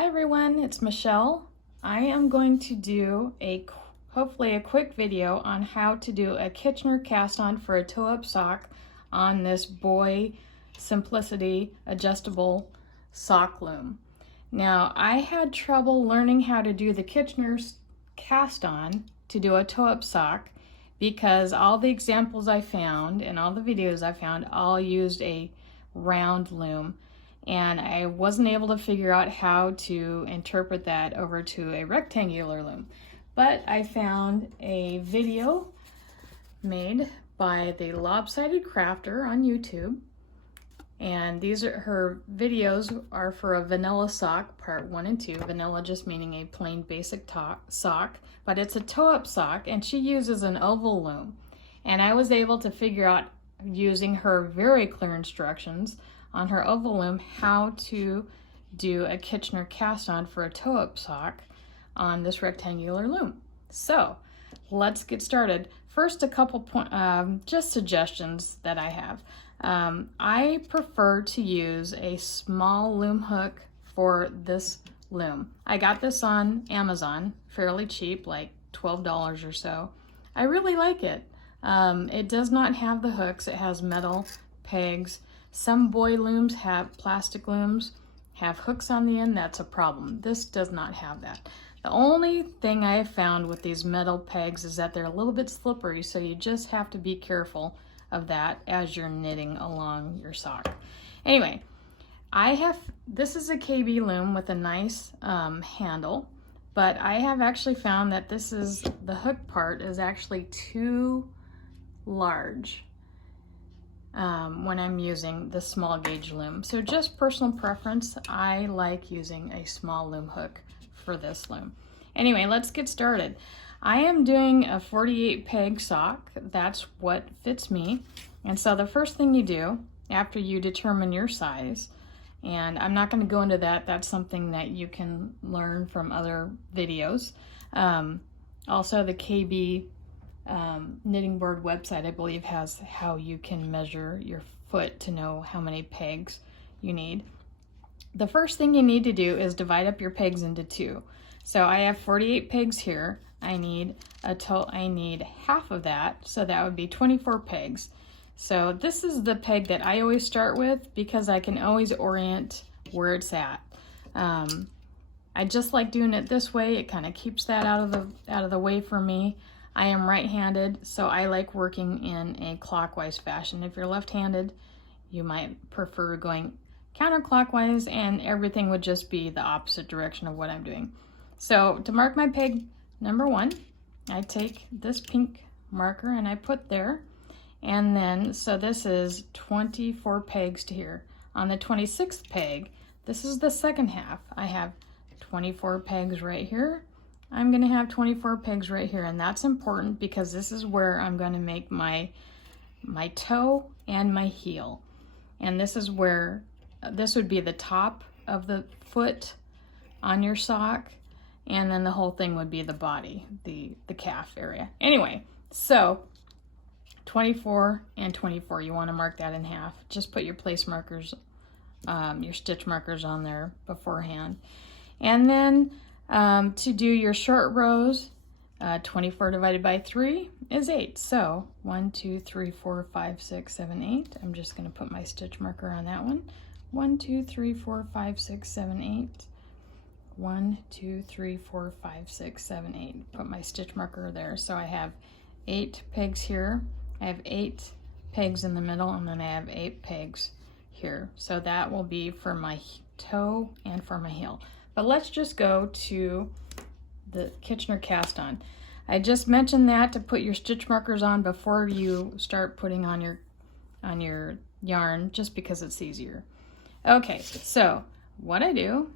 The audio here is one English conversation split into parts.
Hi everyone, it's Michelle. I am going to do hopefully a quick video on how to do a Kitchner cast-on for a toe-up sock on this Boy Simplicity adjustable sock loom. Now, I had trouble learning how to do the Kitchner cast-on to do a toe-up sock because all the examples I found and all the videos I found all used a round loom. And I wasn't able to figure out how to interpret that over to a rectangular loom. But I found a video made by the Lopsided Crafter on YouTube. And her videos are for a vanilla sock, part 1 and 2. Vanilla just meaning a plain basic sock, but it's a toe-up sock, and she uses an oval loom. And I was able to figure out, using her very clear instructions on her oval loom, how to do a Kitchner cast-on for a toe-up sock on this rectangular loom. So let's get started. First, a couple just suggestions that I have. I prefer to use a small loom hook for this loom. I got this on Amazon, fairly cheap, like $12 or so. I really like it. It does not have the hooks. It has metal pegs. Some boy looms plastic looms have hooks on the end. That's a problem. This does not have that. The only thing I have found with these metal pegs is that they're a little bit slippery, so you just have to be careful of that as you're knitting along your sock. Anyway, this is a KB loom with a nice handle, but I have actually found that the hook part is actually too large when I'm using the small gauge loom. So just personal preference, I like using a small loom hook for this loom. Anyway, let's get started. I am doing a 48 peg sock. That's what fits me. And so the first thing you do after you determine your size, and I'm not going to go into that, that's something that you can learn from other videos. Also, the KB knitting board website, I believe, has how you can measure your foot to know how many pegs you need. The first thing you need to do is divide up your pegs into two. So I have 48 pegs here. I need half of that, so that would be 24 pegs. So this is the peg that I always start with because I can always orient where it's at. I just like doing it this way. It kind of keeps that out of the way for me. I am right-handed, so I like working in a clockwise fashion. If you're left-handed, you might prefer going counterclockwise, and everything would just be the opposite direction of what I'm doing. So to mark my peg number 1, I take this pink marker and I put there, and then, so this is 24 pegs to here. On the 26th peg, this is the second half. I have 24 pegs right here. I'm going to have 24 pegs right here, and that's important because this is where I'm going to make my toe and my heel. And this is where, this would be the top of the foot on your sock, and then the whole thing would be the body, the calf area. Anyway, so 24 and 24, you want to mark that in half. Just put your place markers, your stitch markers on there beforehand. And then to do your short rows, 24 divided by 3 is 8. So 1, 2, 3, 4, 5, 6, 7, 8. I'm just going to put my stitch marker on that one. 1, 2, 3, 4, 5, 6, 7, 8. 1, 2, 3, 4, 5, 6, 7, 8. Put my stitch marker there. So I have 8 pegs here. I have 8 pegs in the middle, and then I have 8 pegs here. So that will be for my toe and for my heel. But let's just go to the Kitchner cast-on. I just mentioned that to put your stitch markers on before you start putting on your yarn, just because it's easier. Okay, so what I do,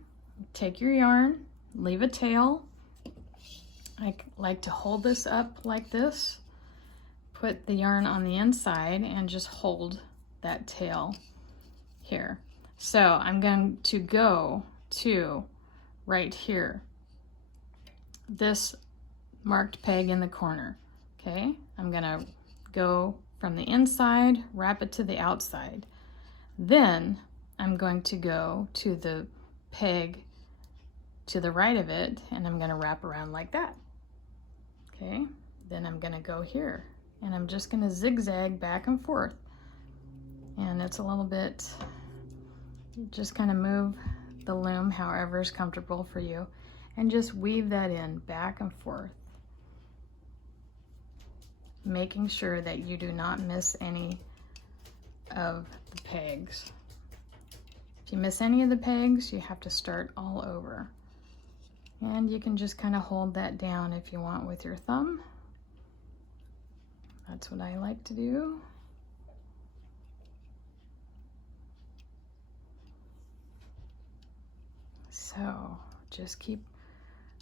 take your yarn, leave a tail. I like to hold this up like this, put the yarn on the inside, and just hold that tail here. So I'm going to go to right here, this marked peg in the corner. Okay, I'm gonna go from the inside, wrap it to the outside. Then I'm going to go to the peg to the right of it, and I'm going to wrap around like that. Okay, then I'm going to go here, and I'm just going to zigzag back and forth. And it's a little bit, just kind of move the loom however is comfortable for you, and just weave that in back and forth, making sure that you do not miss any of the pegs. If you miss any of the pegs, you have to start all over. And you can just kind of hold that down if you want with your thumb. That's what I like to do. So just keep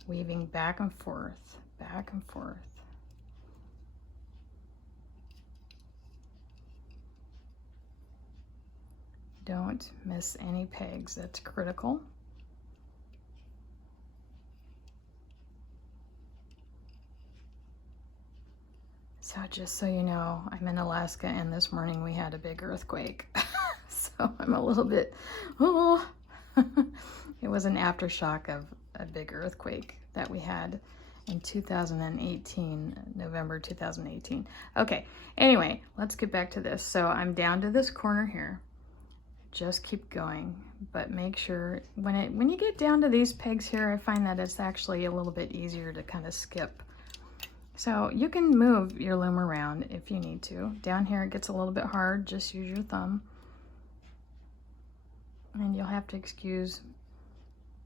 weaving back and forth, back and forth. Don't miss any pegs, that's critical. So just so you know, I'm in Alaska, and this morning we had a big earthquake. So I'm a little bit, oh. It was an aftershock of a big earthquake that we had in 2018, November 2018. Okay, anyway, let's get back to this. So I'm down to this corner here. Just keep going, but make sure when you get down to these pegs here, I find that it's actually a little bit easier to kind of skip. So you can move your loom around if you need to. Down here it gets a little bit hard, just use your thumb. And you'll have to excuse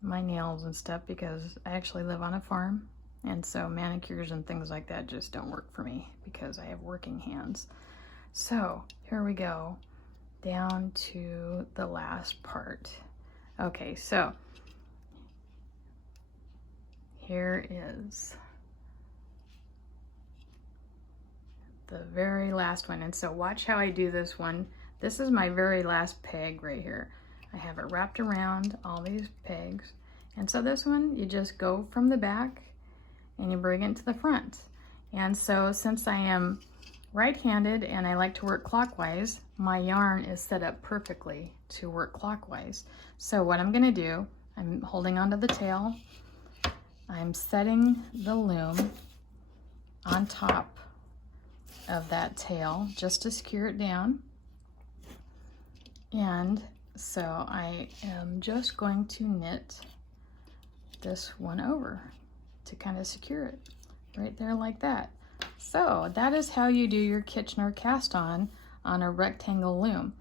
my nails and stuff because I actually live on a farm, and so manicures and things like that just don't work for me because I have working hands. So here we go, down to the last part. Okay, so here is the very last one, and so watch how I do this one. This is my very last peg right here. I have it wrapped around all these pegs, and so this one you just go from the back and you bring it to the front. And so since I am right-handed and I like to work clockwise, my yarn is set up perfectly to work clockwise. So what I'm going to do, I'm holding onto the tail, I'm setting the loom on top of that tail just to secure it down, and so I am just going to knit this one over to kind of secure it right there like that. So that is how you do your Kitchner cast-on on a rectangle loom.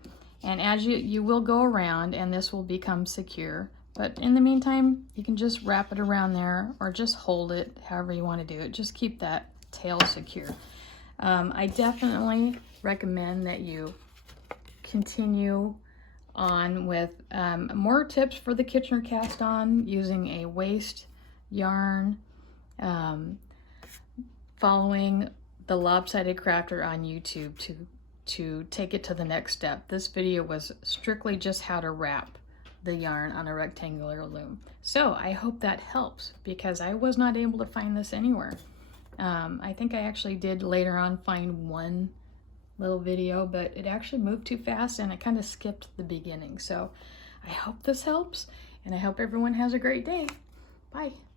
And as you will go around and this will become secure, but in the meantime you can just wrap it around there or just hold it however you want to do it. Just keep that tail secure. I definitely recommend that you continue on with more tips for the Kitchner cast-on using a waist yarn, following the Lopsided Crafter on YouTube to take it to the next step. This video was strictly just how to wrap the yarn on a rectangular loom. So I hope that helps because I was not able to find this anywhere. I think I actually did later on find one little video, but it actually moved too fast and it kind of skipped the beginning. So I hope this helps, and I hope everyone has a great day. Bye.